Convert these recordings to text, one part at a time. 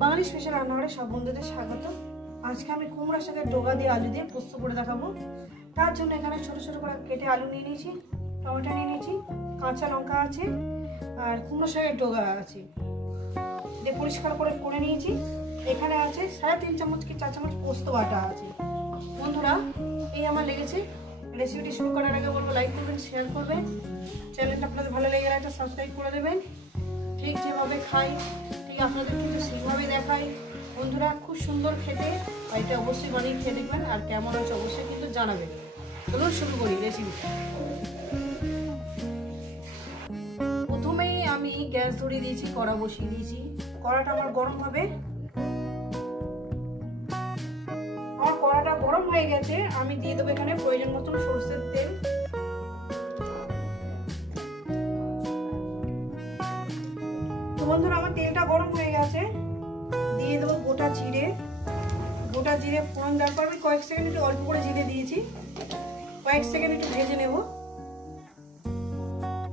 বাঙালি special রান্নাঘরে সব বন্ধুদের স্বাগত। আজকে আমি কুমড়া শাকের ডগা দিয়ে আলু দিয়ে পোস্ত করে দেখাবো। তার জন্য এখানে ছোট ছোট করে কেটে আলু নিয়ে নিয়েছি, টমেটো নিয়ে নিয়েছি, কাঁচা লঙ্কা আছে আর কুমড়া শাকের ডগা আছে, দিয়ে পরিষ্কার করে নিয়েছি। এখানে আছে 3.5 চামচ কি 4 চামচ পোস্ত বাটা আছে। বন্ধুরা এই আমার লেগেছে। রেসিপিটি শুরু করার আগে বলবো লাইক করবেন, শেয়ার করবেন, চ্যানেলটা আপনাদের ভালো লেগে গেলে একটা সাবস্ক্রাইব করে দেবেন। ঠিক যেভাবে খাই ঠিক আপনাদের কিন্তু সেইভাবে দেখাই। বন্ধুরা খুব সুন্দর খেতে, এটা অবশ্যই বানিয়ে খেয়ে দেখবেন আর কেমন আছে অবশ্যই কিন্তু জানাবেন। চলুন শুরু করি রেসিপিটা। প্রথমেই আমি গ্যাস ধরিয়ে দিয়েছি, কড়া বসিয়ে দিয়েছি। কড়াটা আমার গরম হবে। আমার কড়াটা গরম হয়ে গেছে, আমি দিয়ে দেবো এখানে প্রয়োজন মতন সরষের তেল। তো বন্ধুরা আমার তেলটা গরম হয়ে গেছে, দিয়ে দেবো গোটা জিরে। গোটা জিরে ফোড়ন দেওয়ার পর আমি কয়েক সেকেন্ড একটু অল্প করে জিরে দিয়েছি, কয়েক সেকেন্ড একটু ভেজে নেব।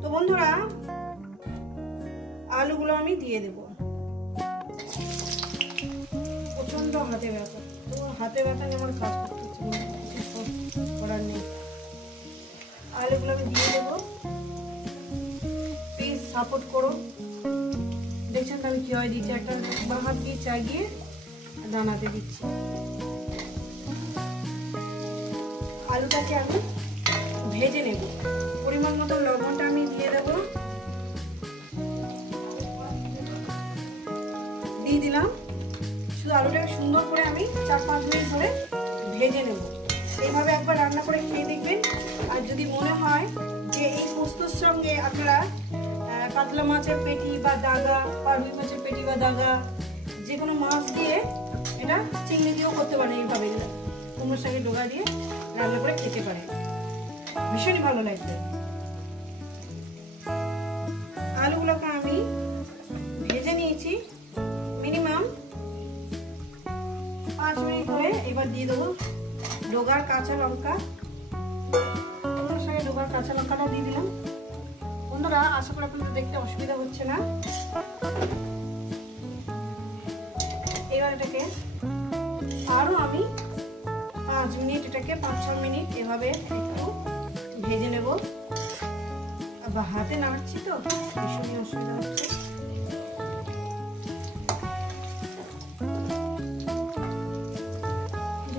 তো বন্ধুরা আলুগুলো আমি দিয়ে দেব। প্রচন্ড হাতে ব্যথা, তো হাতে ব্যথা নিয়ে আমার কাজ করতে হচ্ছে, করার নেই। আলুগুলো আমি দিয়ে দেবো। প্লিজ সাপোর্ট করো। দেখছেন তো আমি কিভাবে দিচ্ছি, একটা বাঁ হাত দিয়ে চাগিয়ে দানাতে দিচ্ছি। আলুটাকে আমি ভেজে নেব। পরিমাণ মতো লবণটা আমি দিয়ে দেব, দিয়ে দিলাম। শুধু আলুটাকে সুন্দর করে আমি 4-5 মিনিট ধরে ভেজে নেব। এইভাবে একবার রান্না করে খেয়ে দেখবেন। আর যদি মনে হয় যে এই পোস্তর সঙ্গে আপনারা কাতলা মাছের পেটি বা দাগা বা রুই মাছের পেটি বা দাগা যে কোনো মাছ দিয়ে, এটা চিংড়ি দিয়েও করতে পারেন। এইভাবে কুমড়ো শাকের ডগা দিয়ে রান্না করে খেতে পারেন, ভীষণই ভালো লাগবে। আলুগুলোকে আমি ভেজে নিয়েছি মিনিমাম 5 মিনিট ধরে। এবার দিয়ে দেবো ডগার কাঁচা লঙ্কা। কুমড়ো শাকের ডগার কাঁচা লঙ্কাটা দিয়ে দিলাম। বন্ধুরা আশা করি আপনাদের দেখতে অসুবিধা হচ্ছে না। এবার এটাকে আরো আমি 5 মিনিট, এটাকে 5-6 মিনিট এভাবে একটু ভেজে নেব। আবার হাতে নাড়ছি তো ভীষণই অসুবিধা হচ্ছে।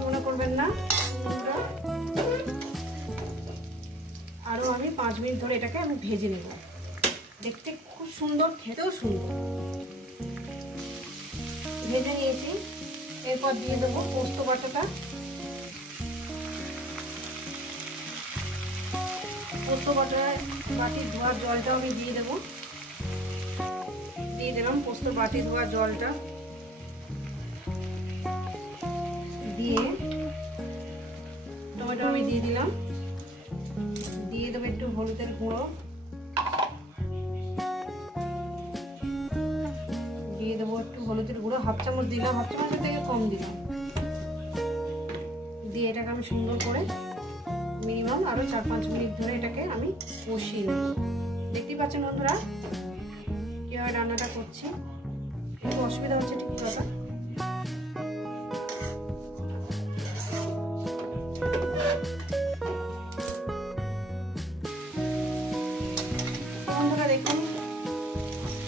মনে করবেন না। আরো আমি 5 মিনিট ধরে এটাকে আমি ভেজে নেব। দেখতে খুব সুন্দর, খেতেও সুন্দর। ভেজে নিয়েছি। এরপর দিয়ে দেবো পোস্ত বাটাটা। পোস্ত বাটায় বাটির ধোয়ার জলটা আমি দিয়ে দেবো। দিয়ে দিলাম পোস্ত বাটি ধোয়া জলটা। দিয়ে টমেটো আমি দিয়ে দিলাম। দিয়ে দেবো একটু হলুদের গুঁড়ো, দিয়ে দেবো একটু হলুদের গুঁড়ো 1/2 চামচ দিলাম, 1/2 চামচের থেকে কম দিলাম। দিয়ে এটাকে আমি সুন্দর করে মিনিমাম আরো 4-5 মিনিট ধরে এটাকে আমি কষিয়ে নেব। দেখতেই পাচ্ছেন বন্ধুরা কিভাবে রান্নাটা করছি। একটু অসুবিধা হচ্ছে ঠিক কথা। বন্ধুরা দেখুন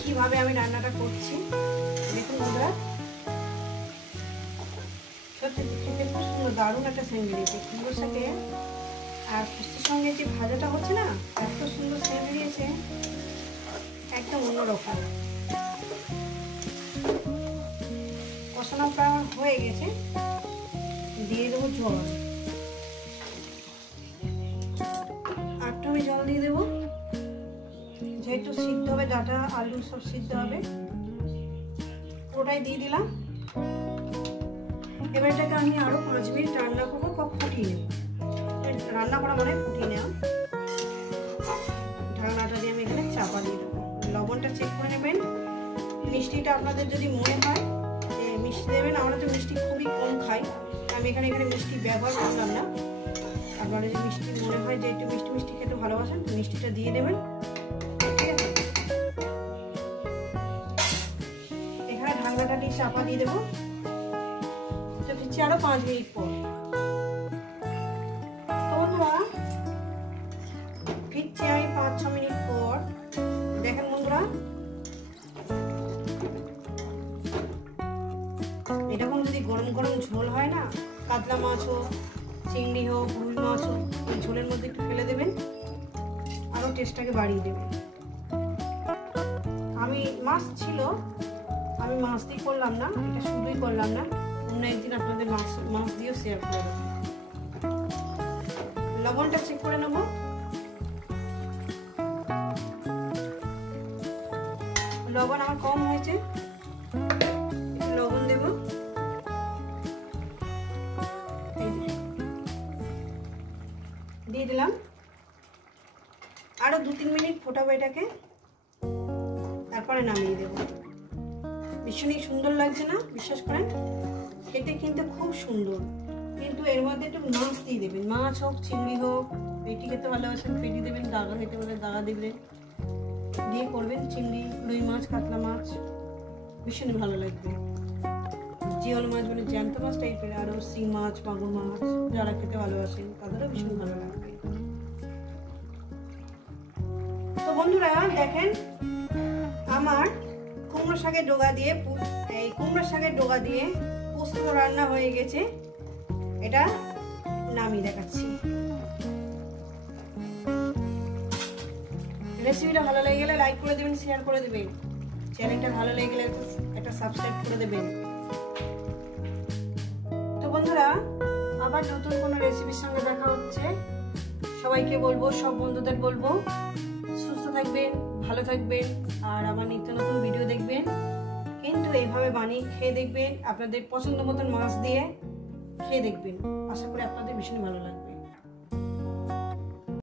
কিভাবে আমি রান্নাটা করছি। দেখুন বন্ধুরা সত্যি খেতে খুব সুন্দর, দারুণ একটা সেন্ট বেরিয়েছে কুমড়োর সাথে। আর পোস্তের সঙ্গে যে ভাজাটা হচ্ছে না, এত সুন্দর সেন্ট বেরিয়েছে, একদম অন্যরকম। কষানো প্রায় হয়ে গেছে। দিয়ে দেবো জল, আরটু আমি জল দিয়ে দেবো, যেহেতু সিদ্ধ হবে, ডাটা আলু সব সিদ্ধ হবে। ওটাই দিয়ে দিলাম। এবার এটাকে আমি আরো 5 মিনিট রান্না করবো বা ফুটিয়ে নেব। রান্না করা মানে ফুটিয়ে নেওয়া। ঢাকনাটা দিয়ে আমি এখানে চাপা দিয়ে দেবো। লবণটা চেক করে নেবেন। মিষ্টিটা আপনাদের যদি মনে হয় যে মিষ্টি দেবেন, আমরা তো মিষ্টি খুবই কম খাই, আমি এখানে মিষ্টি ব্যবহার করলাম না। আপনারা যদি মিষ্টি মনে হয় যে একটু মিষ্টি মিষ্টি খেতে ভালোবাসেন, মিষ্টিটা দিয়ে দেবেন। ঠিক আছে, এখানে ঢাকাটা দিয়ে চাপা দিয়ে দেবো। তো ফিরছি আরো 5 মিনিট পর। তো বন্ধুরা ফিরছি আমি 5-6 মিনিট পর। দেখেন বন্ধুরা, এরকম যদি গরম গরম ঝোল হয় না, কাতলা মাছ হোক, চিংড়ি হোক, রুই মাছ হোক, ওই ঝোলের মধ্যে একটু ফেলে দেবেন, আরও টেস্টটাকে বাড়িয়ে দেবেন। আমি মাছ ছিল, আমি মাছ দিয়ে করলাম না, এটা শুধুই করলাম না, অন্য একদিন আপনাদের মাছ দিয়েও শেয়ার করে দেবো। লবণটা চেক করে নেব। লবণ আমার কম হয়েছে, একটু লবণ দেব। দিয়ে দিলাম। আরো 2-3 মিনিট ফোটাবো এটাকে, তারপরে নামিয়ে দেবো। ভীষণই সুন্দর লাগছে না? বিশ্বাস করেন, খেতে কিন্তু খুব সুন্দর। কিন্তু এর মধ্যে একটু মাছ দিয়ে দেবেন, মাছ হোক, চিংড়ি হোক। পেটি খেতে ভালোবাসেন পেটি দেবেন, দাগা খেতে বলে দাগা দেবেন, দিয়ে করবেন। চিংড়ি, রুই মাছ, কাতলা মাছ ভীষণই ভালো লাগবে। জিওল মাছ মানে জ্যান্ত মাছ টাইপের, আরও শিং মাছ, মাগুর মাছ যারা খেতে ভালোবাসেন তাদেরও ভীষণ ভালো লাগবে। তো বন্ধুরা দেখেন, আমার কুমড়ো শাকের ডগা দিয়ে পোস্ত রান্না হয়ে গেছে। এটা নামিয়ে দেখাচ্ছি। রেসিপিটা ভালো লেগে গেলে লাইক করে দেবেন, শেয়ার করে দেবেন। চ্যানেলটা ভালো লেগে গেলে একটা সাবস্ক্রাইব করে দেবেন। তো বন্ধুরা আবার নতুন কোনো রেসিপির সঙ্গে দেখা হচ্ছে। সবাইকে বলবো, সব বন্ধুদের বলবো, সুস্থ থাকবেন, ভালো থাকবেন, আর আমার নিত্য নতুন ভিডিও দেখবেন। কিন্তু এইভাবে বানিয়ে খেয়ে দেখবেন, আপনাদের পছন্দ মতন মাছ দিয়ে খেয়ে দেখবেন। আশা করি আপনাদের ভীষণ ভালো লাগবে।